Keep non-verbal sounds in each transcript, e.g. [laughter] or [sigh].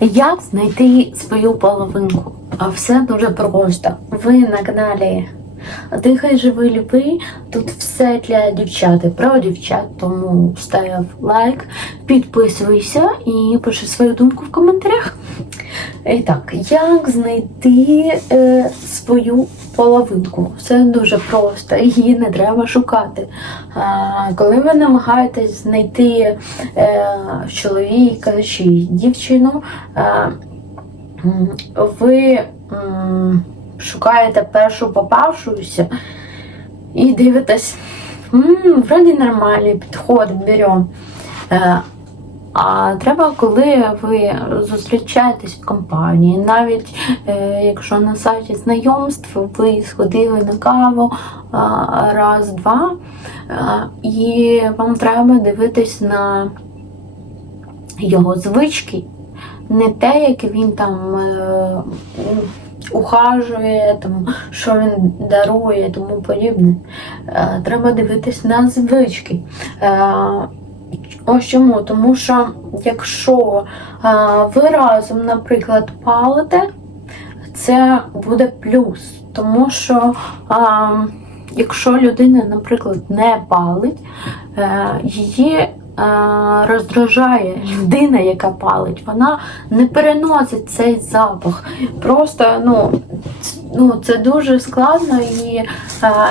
Як знайти свою половинку? А все дуже просто. Ви на каналі Дихай живи люби. Тут все для дівчат і про дівчат, тому став лайк, підписуйся і пиши свою думку в коментарях. І так, як знайти е, свою половинку? Все дуже просто, її не треба шукати. А, коли ви намагаєтесь знайти е, чоловіка чи дівчину, е, ви м, шукаєте першу попавшуюся і дивитесь, м, вроді нормальний підход, беремо. Е, а треба, коли ви зустрічаєтесь в компанії, навіть е, якщо на сайті знайомств ви сходили на каву раз-два, е, і вам треба дивитись на його звички, не те, як він там ухажує, там, що він дарує тому подібне. Е, треба дивитись на звички. Е, Ось чому? Тому що якщо е, ви разом, наприклад, палите, це буде плюс. Тому що якщо людина, наприклад, не палить, її роздражає людина, яка палить, вона не переносить цей запах. Просто ну, ну, це дуже складно, і е,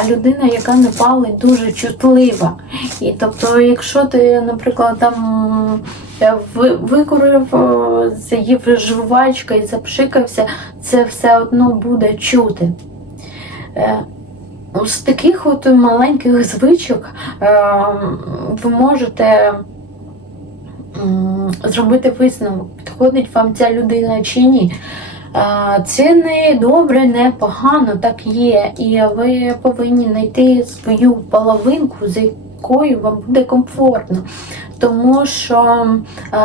людина, яка не палить, дуже чутлива. І тобто, якщо ти, наприклад, там е, викурив, е, з'їв жвачка і запшикався, це все одно буде чути. З таких от маленьких звичок е, ви можете зробити висновок, підходить вам ця людина чи ні. Е, Це не добре, не погано, так є. І ви повинні знайти свою половинку, з якою вам буде комфортно. Тому що, е,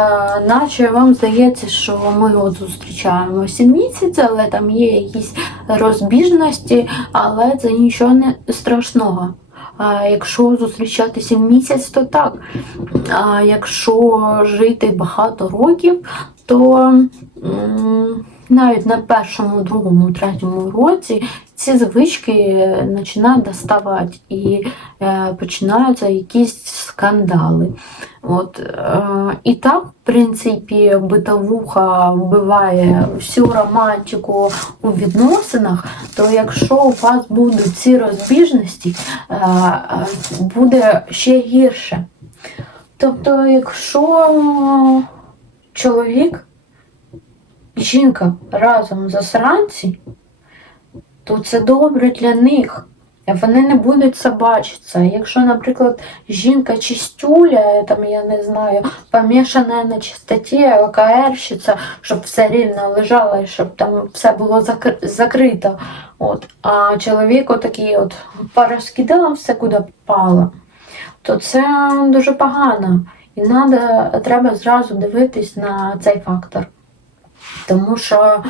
наче вам здається, що ми от зустрічаємо 7 місяців, але там є якісь розбіжності, але це нічого не страшного. А якщо зустрічатися місяць, то так. А якщо жити багато років, то навіть на першому, другому, третьому році ці звички починають доставати і е, починаються якісь скандали. От, е, і так, в принципі, битовуха вбиває всю романтику у відносинах, то якщо у вас будуть ці розбіжності, е, буде ще гірше. Тобто, якщо чоловік жінка разом засранці, то це добре для них. Вони не будуть собачитися. Якщо, наприклад, жінка чистюля, там, я не знаю, помішана на чистоті, ОКРщиця, щоб все рівно лежало, і щоб там все було закр- закрито. От. А чоловік отакий от порозкидав все, куди попало, то це дуже погано. І надо, треба зразу дивитись на цей фактор. Тому що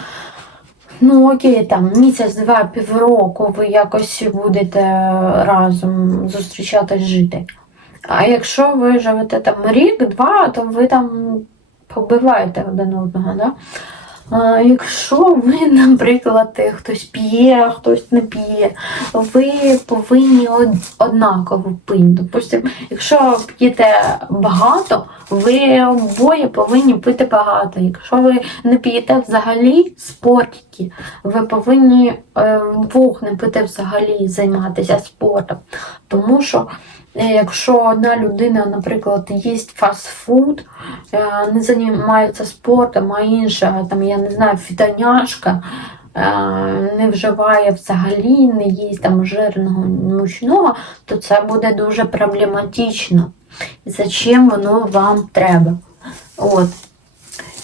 Ну, окей, там місяць, два, півроку ви якось будете разом зустрічатись жити. А якщо ви живете там рік-два, то ви там побиваєте один одного, да? А якщо ви, [laughs] наприклад, хтось п'є, хтось не п'є, ви повинні однаково пити. Допустим, якщо п'єте багато, ви обоє повинні пити багато. Якщо ви не п'єте взагалі спортики, ви повинні е, вдвох не пити взагалі займатися спортом. Тому що якщо одна людина, наприклад, їсть фастфуд, е, не займається спортом, а інша, там, я не знаю, фітоняшка, е, не вживає взагалі, не їсть там жирного мучного, то це буде дуже проблематично. Зачем воно вам треба? От.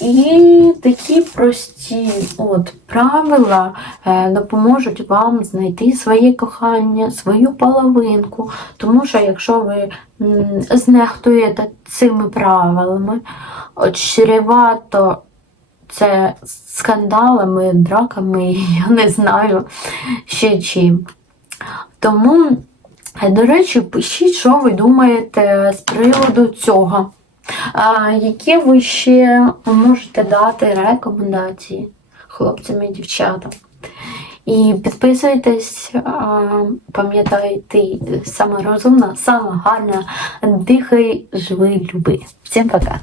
І такі прості от, правила е, допоможуть вам знайти своє кохання, свою половинку. Тому що якщо ви знехтуєте цими правилами, чревато це скандалами, драками, [laughs] я не знаю ще чим. Тому, е, до речі, пишіть, що ви думаєте з приводу цього. Які ви ще можете дати рекомендації хлопцям і дівчатам? І підписуйтесь, пам'ятайте, саме розумна, саме гарна, дихай, живи, люби. Всім пока!